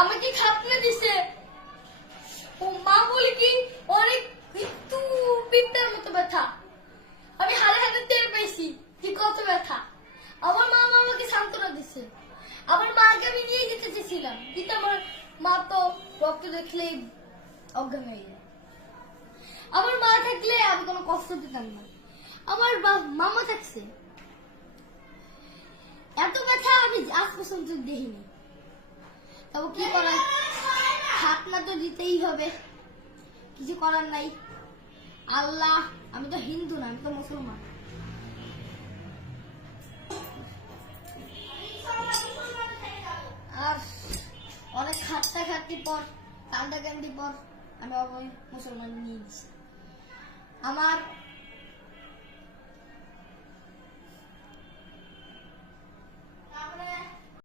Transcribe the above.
আমাকে খাতনা দিছে। ও মা বলে কি অনেক একটু পিঠটার মতো ব্যথা। আমি হাড়ে হাড়ে টের পেয়েছি যে কত ব্যথা। আমার মা আমাকে সান্ত্বনা দিছে। আমার মাকে আমি নিয়ে যেতে চেয়েছিলাম, কিন্তু আমার মা তো রক্ত দেখলেই অজ্ঞান হয়ে যায়। আমার মা থাকলে আমি কোনো কষ্ট দিতাম না। আমার মামা থাকছে, এত ব্যথা আমি আজ পর্যন্ত দেখিনি। তবে কি করার, খাতনা তো দিতেই হবে, কিছু করার নাই। আল্লাহ, আমি তো হিন্দু না, আমি তো মুসলমান। আর অনেক খাট্টা খাট্টি পর, কান্দা কান্দি পর আমি মুসলমান নিয়ে দিছি। আমার